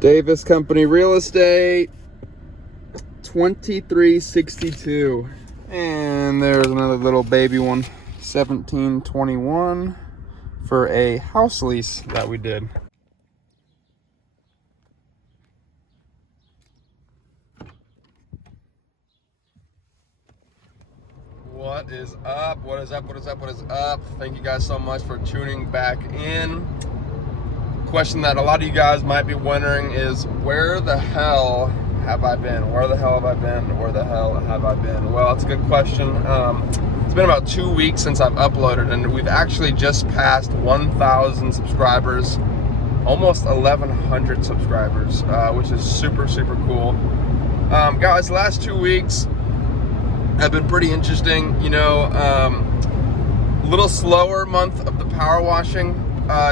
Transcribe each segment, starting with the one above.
Davis Company Real Estate, 2362. And there's another little baby one, 1721, for a house lease that we did. What is up? What is up? What is up? What is up? Thank you guys so much for tuning back in. Question that a lot of you guys might be wondering is, where the hell have I been? Where the hell have I been? Where the hell have I been? Well, it's a good question. It's been about 2 weeks since I've uploaded, and we've actually just passed 1,000 subscribers, almost 1,100 subscribers, which is super, super cool. Guys, the last 2 weeks have been pretty interesting. You know, a little slower month of the power washing.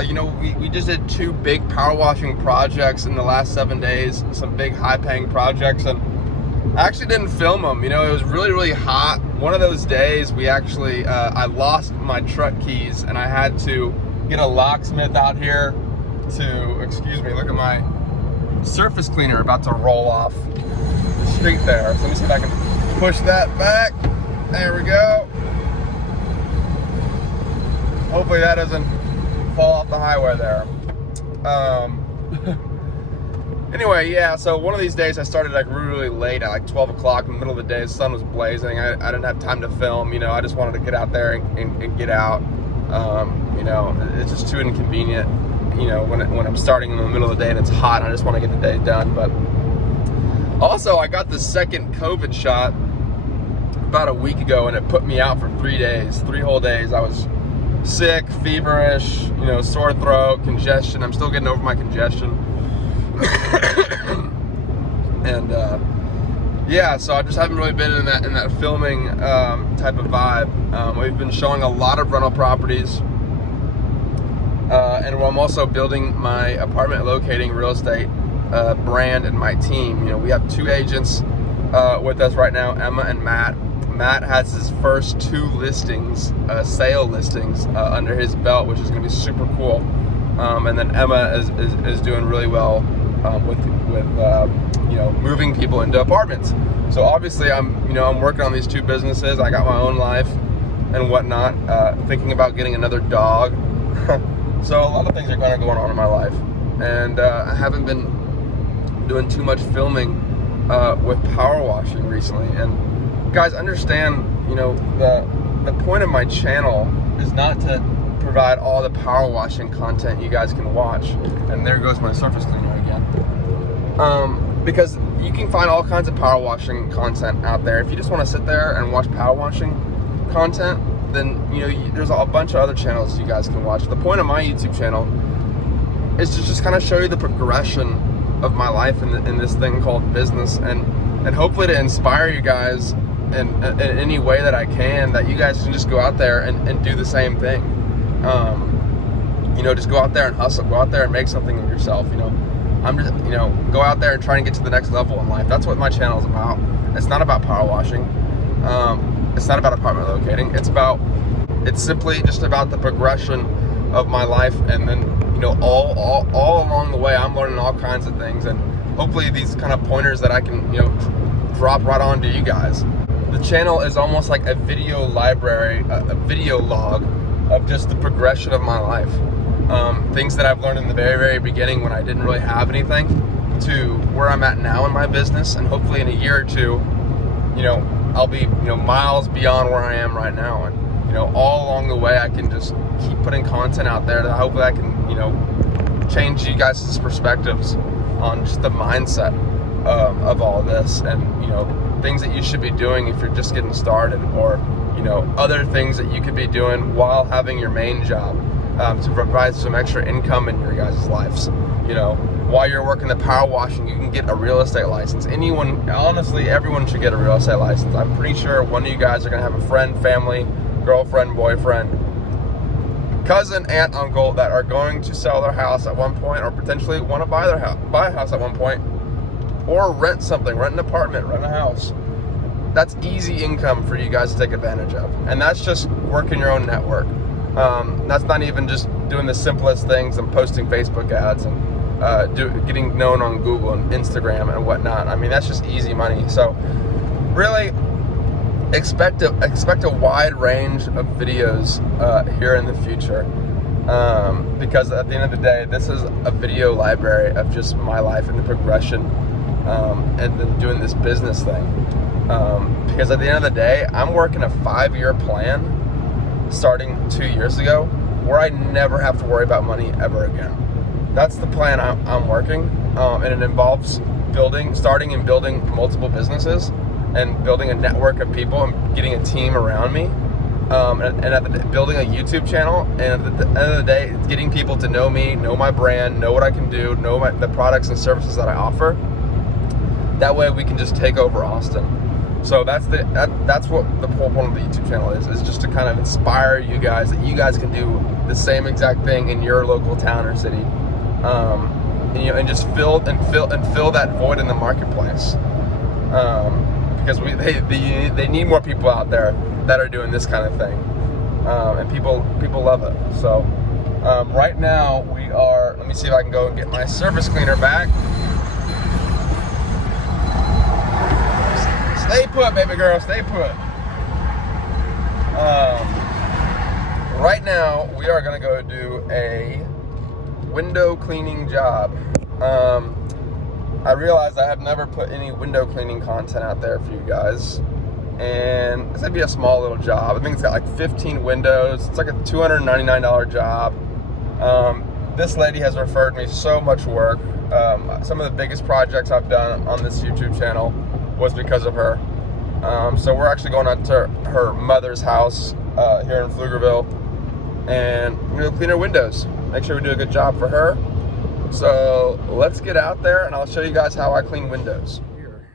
You know, we just did 2 big power washing projects in the last 7 days, some big high-paying projects, and I actually didn't film them. You know, it was really, really hot. One of those days, we actually, I lost my truck keys, and I had to get a locksmith out here to, excuse me, look at my surface cleaner about to roll off the street there. So let me see if I can push that back. There we go. Hopefully that doesn't fall off the highway there. Anyway, yeah, so one of these days I started like really late at like 12 o'clock in the middle of the day. The sun was blazing. I didn't have time to film, you know. I just wanted to get out there and get out. You know, it's just too inconvenient, you know, when I'm starting in the middle of the day and it's hot and I just want to get the day done. But also, I got the second COVID shot about a week ago, and it put me out for 3 days, 3 whole days. I was sick, feverish, you know, sore throat, congestion. I'm still getting over my congestion. And yeah, so I just haven't really been in that filming type of vibe. We've been showing a lot of rental properties, and I'm also building my apartment locating real estate brand and my team. You know, we have 2 agents with us right now, Emma and Matt. Matt has his first 2 listings, sale listings, under his belt, which is going to be super cool. And then Emma is doing really well with you know, moving people into apartments. So obviously I'm working on these 2 businesses. I got my own life and whatnot. Thinking about getting another dog. So a lot of things are kind of going on in my life, and I haven't been doing too much filming with power washing recently. And guys, understand, you know, the point of my channel is not to provide all the power washing content you guys can watch. And there goes my surface cleaner again. Because you can find all kinds of power washing content out there. If you just want to sit there and watch power washing content, then, you know, there's a bunch of other channels you guys can watch. The point of my YouTube channel is to just kind of show you the progression of my life in this thing called business, and hopefully to inspire you guys in any way that I can, that you guys can just go out there and do the same thing. You know, just go out there and hustle, go out there and make something of yourself. You know, I'm just, you know, go out there and try and get to the next level in life. That's what my channel is about. It's not about power washing. It's not about apartment locating. It's simply just about the progression of my life, and then, you know, all along the way I'm learning all kinds of things, and hopefully these kind of pointers that I can, you know, drop right on to you guys. The channel is almost like a video library, a video log of just the progression of my life. Things that I've learned in the very, very beginning when I didn't really have anything, to where I'm at now in my business, and hopefully in a year or 2, you know, I'll be, you know, miles beyond where I am right now. And, you know, all along the way I can just keep putting content out there that hopefully I can, you know, change you guys' perspectives on just the mindset of all this, and, you know, things that you should be doing if you're just getting started, or, you know, other things that you could be doing while having your main job, to provide some extra income in your guys' lives. You know, while you're working the power washing, you can get a real estate license. Honestly, everyone should get a real estate license. I'm pretty sure one of you guys are gonna have a friend, family, girlfriend, boyfriend, cousin, aunt, uncle that are going to sell their house at one point, or potentially want to buy a house at one point, or rent something, rent an apartment, rent a house. That's easy income for you guys to take advantage of, and that's just working your own network. That's not even just doing the simplest things and posting Facebook ads and getting known on Google and Instagram and whatnot. I mean, that's just easy money. So really expect a wide range of videos here in the future, because at the end of the day, this is a video library of just my life and the progression, and then doing this business thing. Because at the end of the day, I'm working a 5-year plan starting 2 years ago, where I never have to worry about money ever again. That's the plan I'm working, and it involves starting and building multiple businesses, and building a network of people and getting a team around me, and building a YouTube channel. And at the end of the day, it's getting people to know me, know my brand, know what I can do, know the products and services that I offer. That way we can just take over Austin. So that's what the whole point of the YouTube channel is just to kind of inspire you guys that you guys can do the same exact thing in your local town or city, and just fill that void in the marketplace, because they need more people out there that are doing this kind of thing, and people love it. So right now let me see if I can go and get my surface cleaner back. Stay put, baby girl, stay put. Right now, we are gonna go do a window cleaning job. I realized I have never put any window cleaning content out there for you guys. And it's gonna be a small little job. I think it's got like 15 windows. It's like a $299 job. This lady has referred me so much work. Some of the biggest projects I've done on this YouTube channel was because of her. So we're actually going out to her mother's house here in Pflugerville, and we're gonna clean her windows. Make sure we do a good job for her. So let's get out there and I'll show you guys how I clean windows. Here,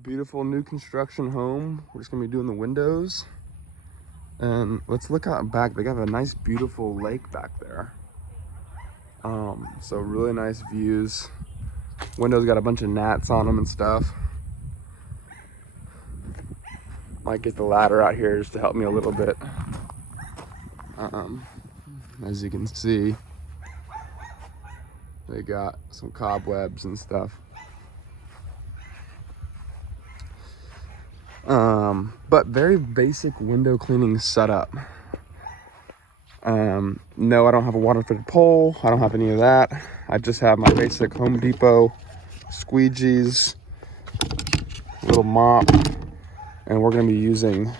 beautiful new construction home. We're just gonna be doing the windows. And let's look out back. They got a nice beautiful lake back there. So really nice views. Windows got a bunch of gnats on them and stuff. Might get the ladder out here just to help me a little bit. As you can see, they got some cobwebs and stuff. But very basic window cleaning setup. No, I don't have a water-fitted pole. I don't have any of that. I just have my basic Home Depot squeegees, little mop, and we're gonna be using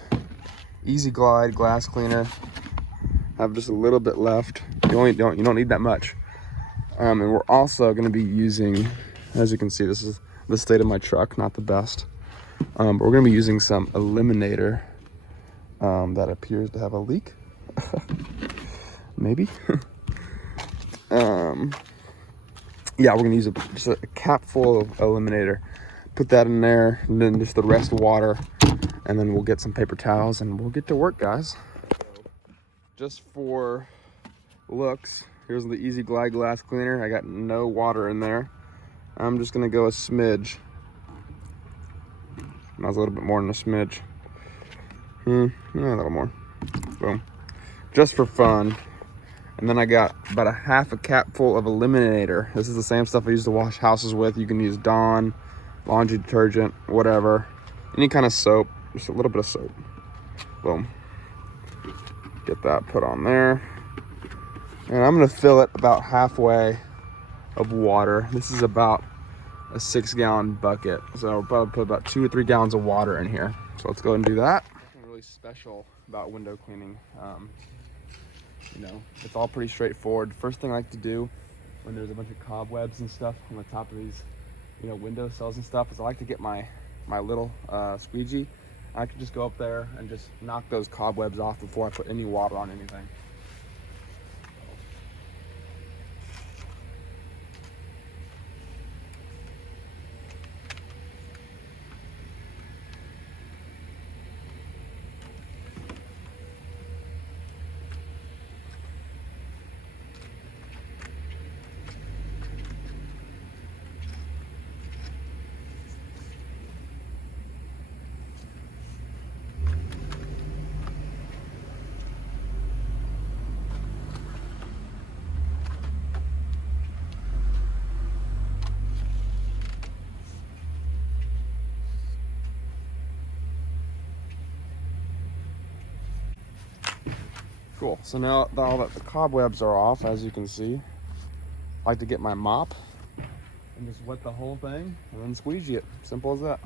Easy Glide glass cleaner. I have just a little bit left. You don't need that much. And we're also gonna be using, as you can see, this is the state of my truck, not the best. But we're gonna be using some Eliminator that appears to have a leak. Maybe. Yeah, we're gonna use just a cap full of Eliminator. Put that in there, and then just the rest water, and then we'll get some paper towels and we'll get to work, guys. Just for looks, here's the Easy Glide glass cleaner. I got no water in there. I'm just gonna go a smidge. That was a little bit more than a smidge. A little more. Boom. Just for fun. And then I got about a half a cap full of Eliminator. This is the same stuff I used to wash houses with. You can use Dawn, laundry detergent, whatever. Any kind of soap, just a little bit of soap. Boom. Get that put on there. And I'm gonna fill it about halfway of water. This is about a 6-gallon bucket. So I'll probably put about 2 or 3 gallons of water in here. So let's go ahead and do that. Nothing really special about window cleaning. It's all pretty straightforward. First thing I like to do when there's a bunch of cobwebs and stuff on the top of these, window sills and stuff, is I like to get my little squeegee. I can just go up there and just knock those cobwebs off before I put any water on anything. Cool. So now that the cobwebs are off, as you can see, I like to get my mop and just wet the whole thing and then squeegee it. Simple as that.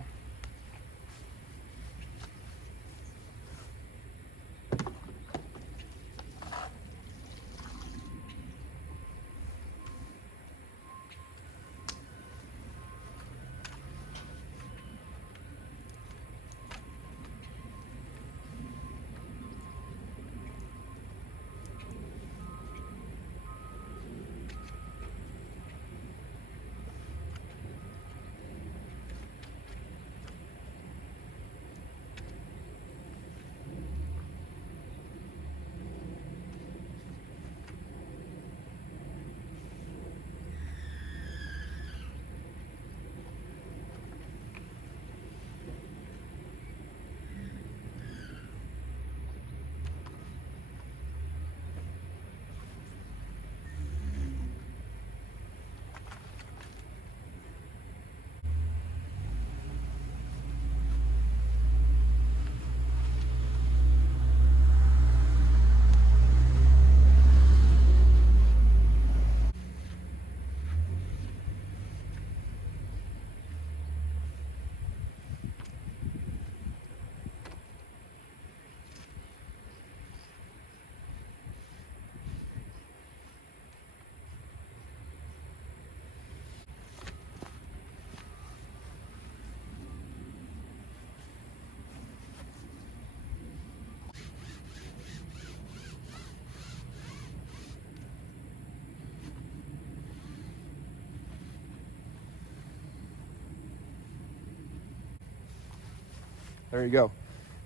There you go.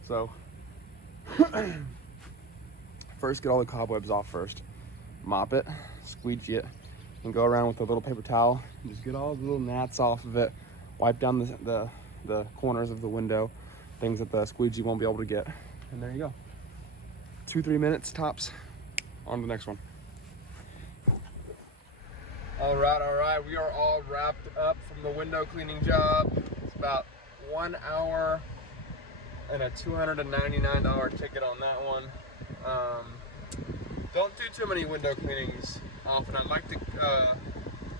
So first, get all the cobwebs off first. Mop it, squeegee it, and go around with a little paper towel and just get all the little gnats off of it. Wipe down the corners of the window, things that the squeegee won't be able to get. And there you go. 2-3 minutes tops. On to the next one. All right. We are all wrapped up from the window cleaning job. It's about 1 hour and a $299 ticket on that one. Don't do too many window cleanings often. I'd like to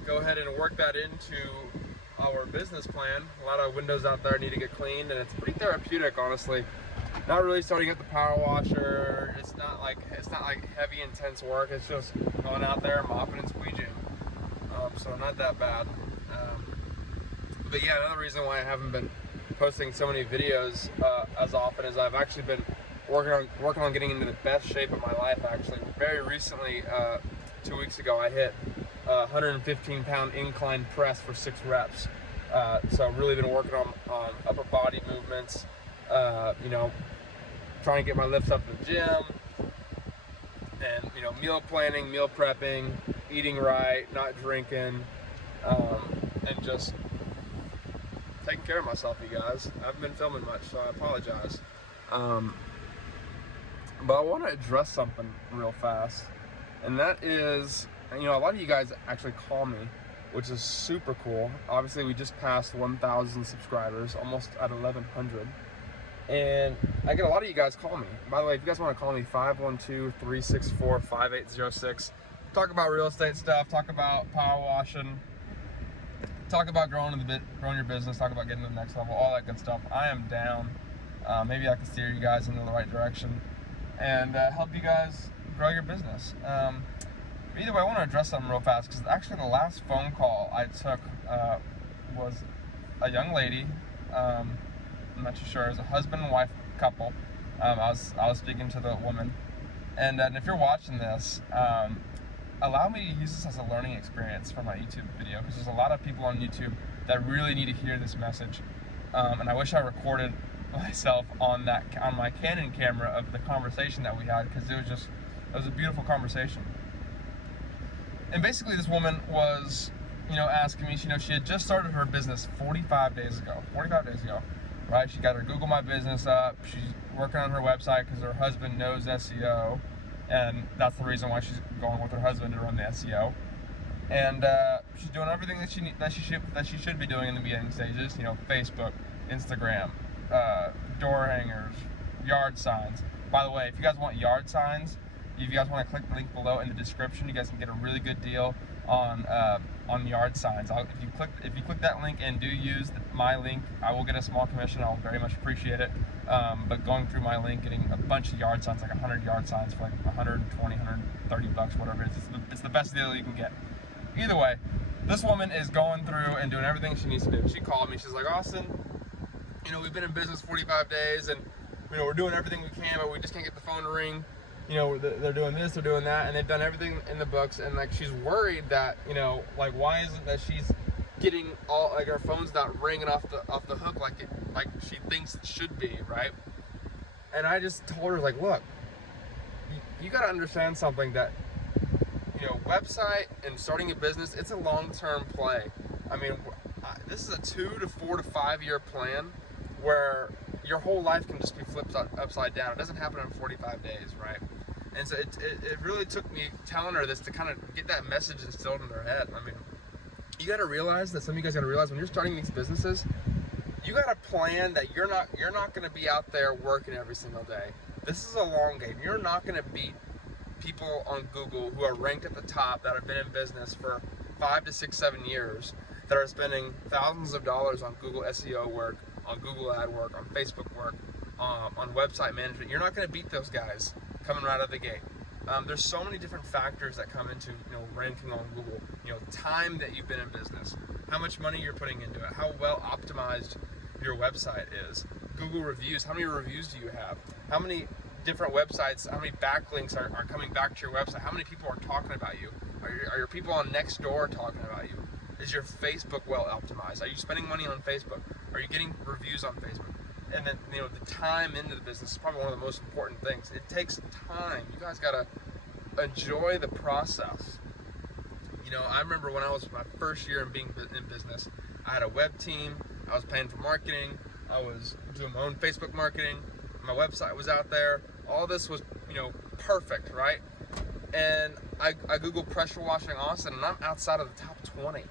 go ahead and work that into our business plan. A lot of windows out there need to get cleaned, and it's pretty therapeutic, honestly. Not really starting up the power washer. It's not like heavy, intense work. It's just going out there, mopping and squeegeeing. So not that bad. But yeah, another reason why I haven't been posting so many videos as often is I've actually been working on getting into the best shape of my life. Actually, very recently, 2 weeks ago, I hit 115-pound incline press for 6 reps. So I've really been working on upper body movements. Trying to get my lifts up to the gym, and meal planning, meal prepping, eating right, not drinking, and just taking care of myself, you guys. I haven't been filming much, so I apologize. But I want to address something real fast, and that is, a lot of you guys actually call me, which is super cool. Obviously, we just passed 1,000 subscribers, almost at 1,100. And I get a lot of you guys call me. By the way, if you guys want to call me, 512-364-5806. Talk about real estate stuff, talk about power washing, talk about growing your business, talk about getting to the next level, all that good stuff. I am down. Maybe I can steer you guys in the right direction and help you guys grow your business. Either way, I want to address something real fast, because actually the last phone call I took was a young lady. I'm not too sure. It was a husband and wife couple. I was speaking to the woman, and if you're watching this, allow me to use this as a learning experience for my YouTube video, because there's a lot of people on YouTube that really need to hear this message, and I wish I recorded myself on my Canon camera of the conversation that we had, because it was a beautiful conversation. And basically, this woman was, asking me. She had just started her business 45 days ago. Right? She got her Google My Business up. She's working on her website because her husband knows SEO, and that's the reason why she's going with her husband to run the SEO. And she's doing everything that she should be doing in the beginning stages. Facebook, Instagram, door hangers, yard signs. By the way, if you guys want yard signs, if you guys want to click the link below in the description, you guys can get a really good deal on yard signs. If you click that link and do use my link, I will get a small commission. I'll very much appreciate it. But going through my link, getting a bunch of yard signs, like 100 yard signs for like 120, 130 bucks, whatever it is, it's the best deal you can get. Either way, this woman is going through and doing everything she needs to do. She called me. She's like, Austin, you know, we've been in business 45 days, and you know, we're doing everything we can, but we just can't get the phone to ring. You know, they're doing this, they're doing that, and they've done everything in the books, and like she's worried that, you know, like why isn't that she's getting all, like her phone's not ringing off the hook like she thinks it should be, right? And I just told her, like, look, you got to understand something, that, you know, website and starting a business, it's a long-term play. I mean, this is a 2 to 4 to 5 year plan where your whole life can just be flipped upside down. It doesn't happen in 45 days, right? And so it really took me telling her this to kind of get that message instilled in her head. I mean, you got to realize that, some of you guys got to realize, when you're starting these businesses, you got to plan that you're not going to be out there working every single day. This is a long game. You're not going to beat people on Google who are ranked at the top, that have been in business for 5 to 6, 7 years, that are spending thousands of dollars on Google SEO work, on Google ad work, on Facebook work, on website management. You're not going to beat those guys coming right out of the gate. There's so many different factors that come into, you know, ranking on Google. You know, time that you've been in business, how much money you're putting into it, how well optimized your website is, Google reviews, how many reviews do you have, how many different websites, how many backlinks are coming back to your website, how many people are talking about you, are your people on Nextdoor talking about you, is your Facebook well optimized, are you spending money on Facebook, are you getting reviews on Facebook? And then, you know, the time into the business is probably one of the most important things. It takes time. You guys gotta enjoy the process. You know, I remember when I was my first year in being in business, I had a web team, I was paying for marketing, I was doing my own Facebook marketing, my website was out there, all this was, you know, perfect, right? And I Googled pressure washing Austin, and I'm outside of the top 20.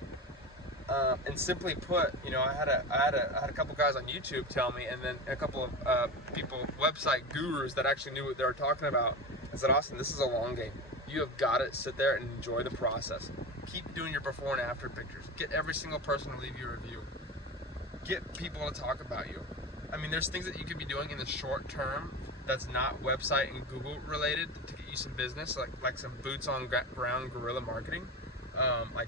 And simply put, you know, I had a couple guys on YouTube tell me, and then a couple of people, website gurus that actually knew what they were talking about. I said, Austin, this is a long game. You have got to sit there and enjoy the process. Keep doing your before and after pictures. Get every single person to leave you a review. Get people to talk about you. I mean, there's things that you could be doing in the short term that's not website and Google related to get you some business, like some boots on ground guerrilla marketing, like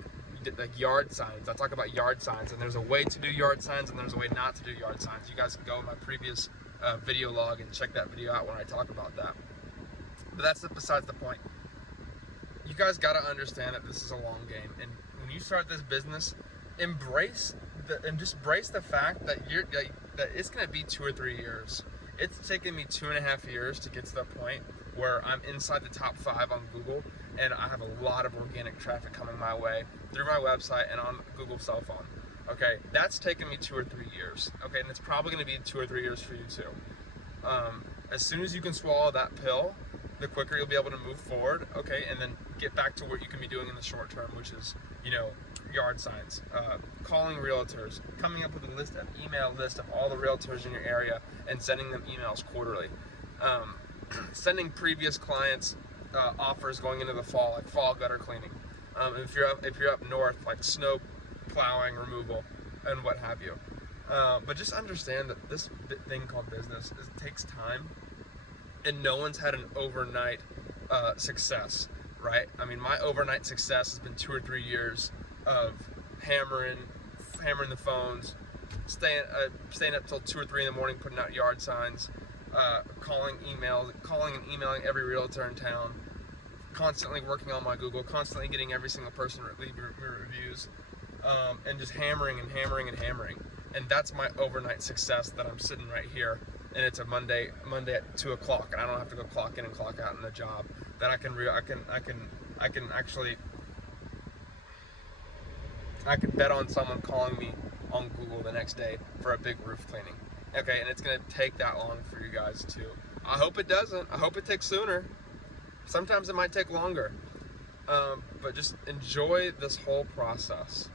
yard signs. I talk about yard signs, and there's a way to do yard signs and there's a way not to do yard signs. You guys can go in my previous video log and check that video out when I talk about that. But that's besides the point. You guys got to understand that this is a long game, and when you start this business, embrace the fact that that it's going to be 2 or 3 years. It's taken me 2.5 years to get to the point where I'm inside the top 5 on Google, and I have a lot of organic traffic coming my way through my website and on Google cell phone. Okay, that's taken me 2 or 3 years. Okay, and it's probably going to be 2 or 3 years for you too. As soon as you can swallow that pill, the quicker you'll be able to move forward. Okay, and then get back to what you can be doing in the short term, which is, you know, yard signs, calling realtors, coming up with an email list of all the realtors in your area and sending them emails quarterly, sending previous clients offers going into the fall, like fall gutter cleaning. If you're up north, like snow plowing removal and what have you. But just understand that this thing called business takes time, and no one's had an overnight success, right? I mean, my overnight success has been 2 or 3 years of hammering the phones, staying up till 2 or 3 in the morning, putting out yard signs, calling and emailing every realtor in town, constantly working on my Google, constantly getting every single person to leave reviews, and just hammering. And that's my overnight success, that I'm sitting right here, and it's a Monday at 2 o'clock, and I don't have to go clock in and clock out in the job. That I can bet on someone calling me on Google the next day for a big roof cleaning. Okay, and it's gonna take that long for you guys too. I hope it doesn't. I hope it takes sooner. Sometimes it might take longer. But just enjoy this whole process.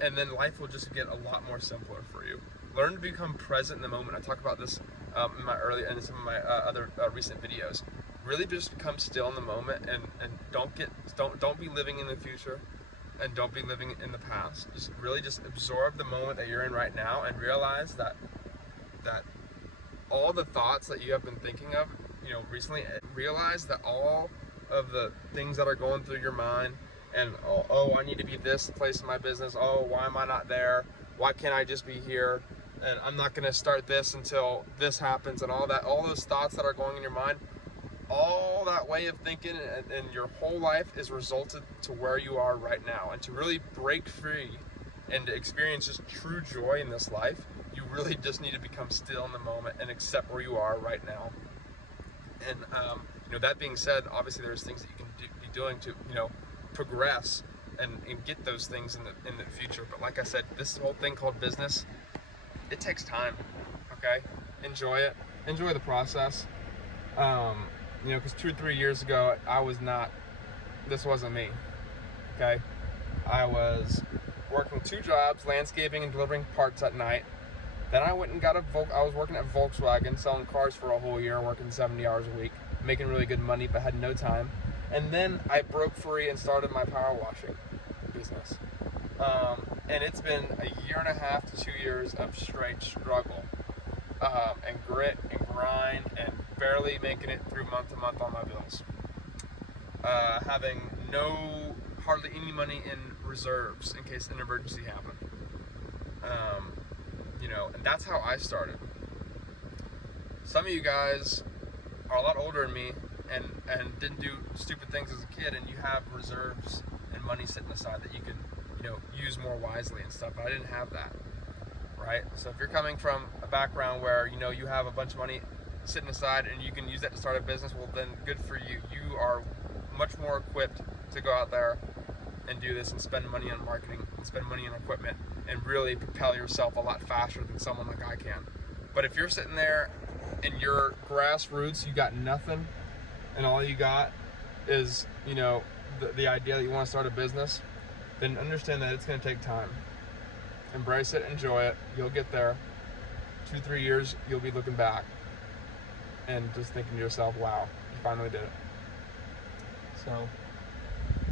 And then life will just get a lot more simpler for you. Learn to become present in the moment. I talk about this in my early and some of my other recent videos. really just become still in the moment, and don't be living in the future, and don't be living in the past. Just really just absorb the moment that you're in right now, and realize that all the thoughts that you have been thinking of, recently, realize that all of the things that are going through your mind, and oh, I need to be this place in my business, oh, why am I not there, why can't I just be here, and I'm not going to start this until this happens, and all those thoughts that are going in your mind, all that way of thinking and your whole life is resulted to where you are right now. And to really break free and to experience just true joy in this life, you really just need to become still in the moment and accept where you are right now. And that being said, obviously there's things that you can be doing to progress and get those things in the future. But like I said, this whole thing called business, it takes time. Okay, enjoy it, enjoy the process. Because 2 or 3 years ago, this wasn't me. Okay, I was working 2 jobs, landscaping and delivering parts at night. Then I went and I was working at Volkswagen, selling cars for a whole year, working 70 hours a week, making really good money, but had no time. And then I broke free and started my power washing business. And it's been a 1.5 to 2 years of straight struggle, and grit and grind, and barely making it through month to month on my bills. Having hardly any money in reserves in case an emergency happened. And that's how I started. Some of you guys are a lot older than me and didn't do stupid things as a kid, and you have reserves and money sitting aside that you can, use more wisely and stuff. But I didn't have that, right? So if you're coming from a background where, you have a bunch of money sitting aside and you can use that to start a business, well then good for you. You are much more equipped to go out there and do this and spend money on marketing and spend money on equipment and really propel yourself a lot faster than someone like I can. But if you're sitting there and you're grassroots, you got nothing, and all you got is, the idea that you want to start a business, then understand that it's going to take time. Embrace it, enjoy it, you'll get there. 2, 3 years, you'll be looking back and just thinking to yourself, wow, you finally did it. So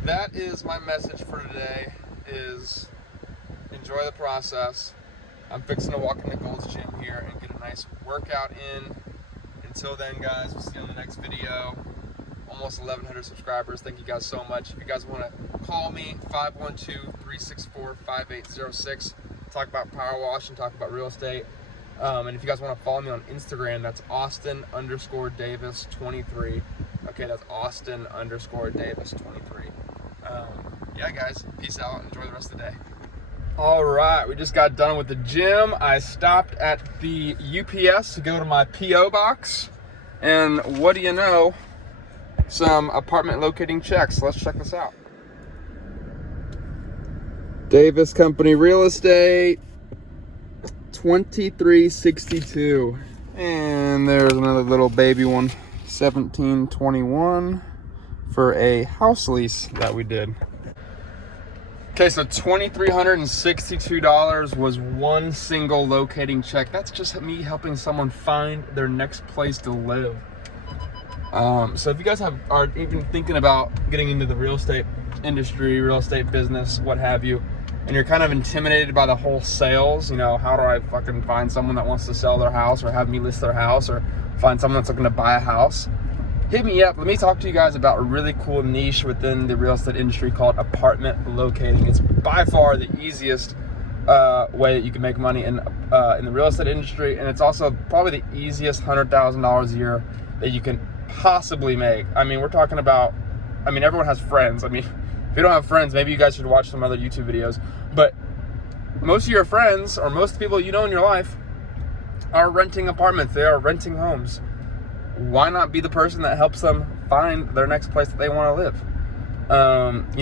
that is my message for today, is enjoy the process. I'm fixing to walk in the Gold's Gym here and get a nice workout in. Until then, guys, we'll see you on the next video. Almost 1,100 subscribers. Thank you guys so much. If you guys want to call me, 512-364-5806. Talk about power wash and talk about real estate. And if you guys want to follow me on Instagram, that's Austin_Davis23. Okay, that's Austin_Davis23. Yeah, guys, peace out. Enjoy the rest of the day. All right, we just got done with the gym. I stopped at the UPS to go to my P.O. box. And what do you know? Some apartment locating checks. Let's check this out. Davis Company Real Estate, 2362. And there's another little baby one, 1721, for a house lease that we did. Okay, so $2,362 was one single locating check. That's just me helping someone find their next place to live. So if you guys are even thinking about getting into the real estate industry, real estate business, what have you, and you're kind of intimidated by the whole sales, how do I fucking find someone that wants to sell their house, or have me list their house, or find someone that's looking to buy a house, hit me up. Let me talk to you guys about a really cool niche within the real estate industry called apartment locating. It's by far the easiest way that you can make money in the real estate industry, and it's also probably the easiest $100,000 a year that you can possibly make. I mean, we're talking about, everyone has friends. If you don't have friends, maybe you guys should watch some other YouTube videos. But most of your friends, or most people you know in your life, are renting apartments. They are renting homes. Why not be the person that helps them find their next place that they want to live?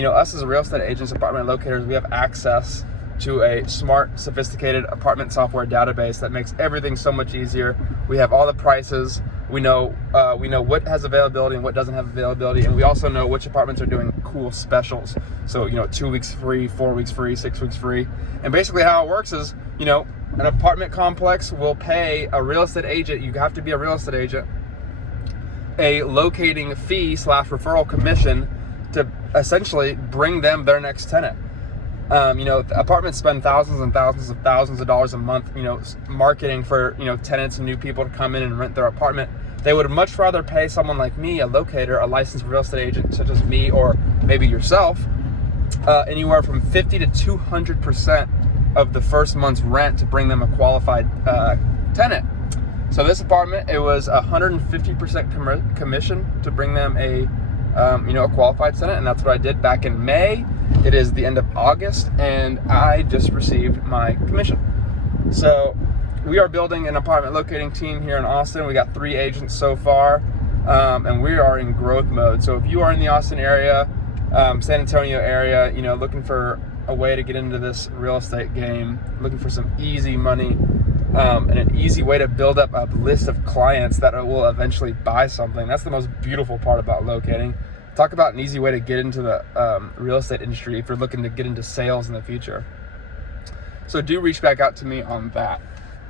Us as real estate agents, apartment locators, we have access to a smart, sophisticated apartment software database that makes everything so much easier. We have all the prices. We know what has availability and what doesn't have availability, and we also know which apartments are doing cool specials. So 2 weeks free, 4 weeks free, 6 weeks free. And basically how it works is, an apartment complex will pay a real estate agent. You have to be a real estate agent a locating fee / referral commission to essentially bring them their next tenant. Apartments spend thousands and thousands of dollars a month, marketing for, tenants and new people to come in and rent their apartment. They would much rather pay someone like me, a locator, a licensed real estate agent such as me, or maybe yourself, anywhere from 50 to 200% of the first month's rent to bring them a qualified tenant. So this apartment, it was 150% commission to bring them a qualified tenant, and that's what I did back in May. It is the end of August, and I just received my commission. So we are building an apartment locating team here in Austin. We got 3 agents so far, and we are in growth mode. So if you are in the Austin area, San Antonio area, looking for a way to get into this real estate game, looking for some easy money, and an easy way to build up a list of clients that will eventually buy something. That's the most beautiful part about locating. Talk about an easy way to get into the real estate industry if you're looking to get into sales in the future. So do reach back out to me on that.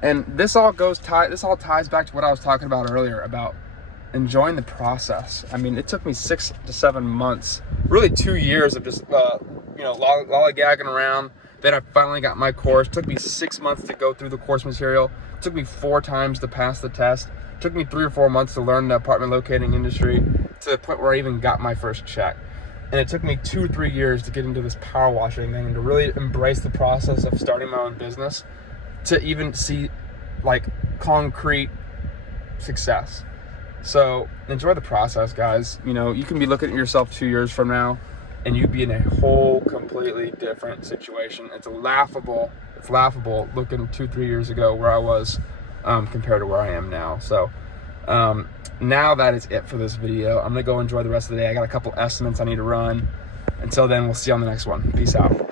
And this all ties back to what I was talking about earlier about enjoying the process. I mean, it took me 6 to 7 months, really 2 years of just lollygagging around. Then I finally got my course. It took me 6 months to go through the course material. It took me 4 times to pass the test. It took me 3 or 4 months to learn the apartment locating industry to the point where I even got my first check. And it took me 2 or 3 years to get into this power washing thing and to really embrace the process of starting my own business, to even see concrete success. So enjoy the process, guys. You can be looking at yourself 2 years from now and you'd be in a whole completely different situation. It's laughable looking 2-3 years ago where I was compared to where I am now. So now that is it for this video. I'm gonna go enjoy the rest of the day. I got a couple estimates I need to run. Until then, we'll see you on the next one. Peace out.